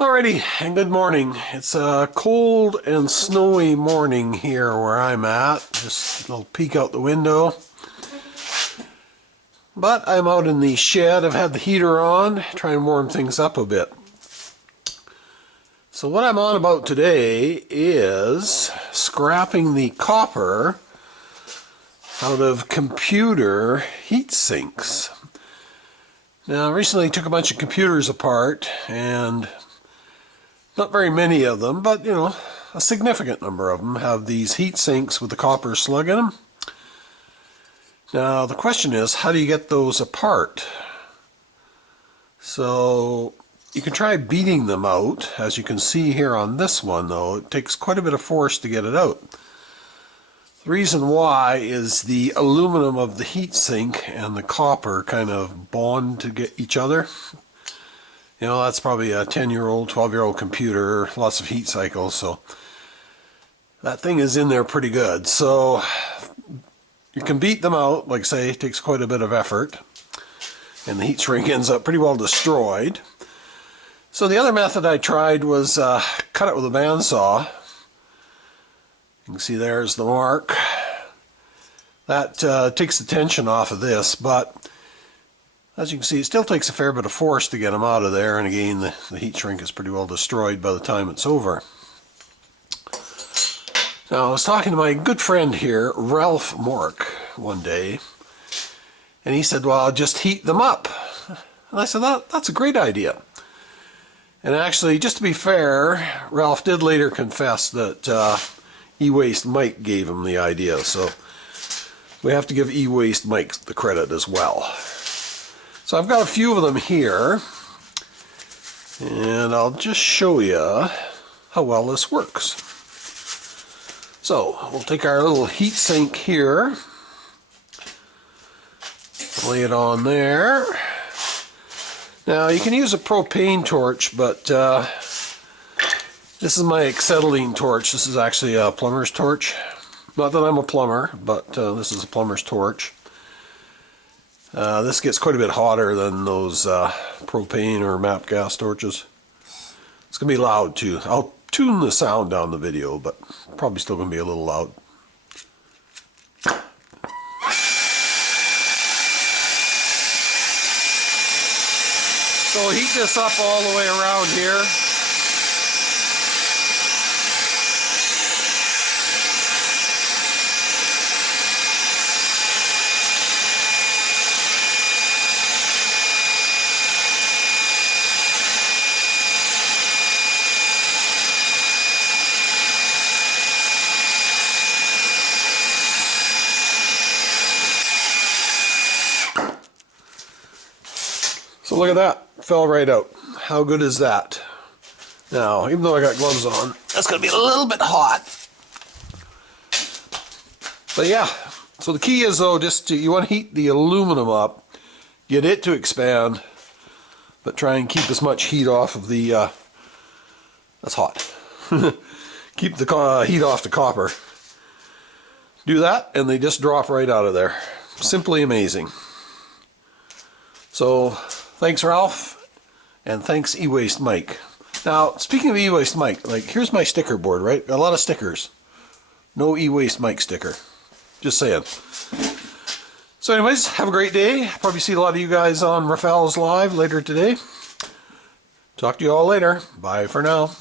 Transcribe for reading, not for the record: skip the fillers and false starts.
Alrighty, and good morning. It's a cold and snowy morning here where I'm at. Just a little peek out the window. But I'm out in the shed. I've had the heater on, trying to warm things up a bit. So what I'm on about today is scrapping the copper out of computer heat sinks. Now, recently I took a bunch of computers apart, and not very many of them, but you know, a significant number of them have these heat sinks with the copper slug in them. Now the question is, how do you get those apart? So you can try beating them out. As you can see here on this one though, it takes quite a bit of force to get it out. The reason why is the aluminum of the heat sink and the copper kind of bond to get each other. You know, that's probably a 10-year-old, 12-year-old computer, lots of heat cycles, so that thing is in there pretty good. So you can beat them out, like I say, it takes quite a bit of effort, and the heat shrink ends up pretty well destroyed. So the other method I tried was cut it with a bandsaw. You can see there's the mark. That takes the tension off of this, but as you can see, it still takes a fair bit of force to get them out of there, and again, the heat shrink is pretty well destroyed by the time it's over. Now, I was talking to my good friend here, Ralph Mork, one day, and he said, well, I'll just heat them up. And I said, that's a great idea. And actually, just to be fair, Ralph did later confess that E-Waste Mike gave him the idea, so we have to give E-Waste Mike the credit as well. So I've got a few of them here, and I'll just show you how well this works. So we'll take our little heat sink here, lay it on there. Now you can use a propane torch, but this is my acetylene torch. This is actually a plumber's torch. Not that I'm a plumber, but this is a plumber's torch. This gets quite a bit hotter than those propane or MAP gas torches. It's going to be loud too. I'll tune the sound down the video, but probably still going to be a little loud. So we'll heat this up all the way around here. So look at that, fell right out. How good is that? Now, even though I got gloves on, that's going to be a little bit hot. But yeah, so the key is though, you want to heat the aluminum up, get it to expand, but try and keep as much heat off of the, that's hot. Keep the heat off the copper. Do that and they just drop right out of there. Simply amazing. So, thanks Ralph, and thanks E-Waste Mike. Now, speaking of E-Waste Mike, like here's my sticker board, right? Got a lot of stickers. No E-Waste Mike sticker. Just saying. So anyways, have a great day. Probably see a lot of you guys on Rafael's Live later today. Talk to you all later. Bye for now.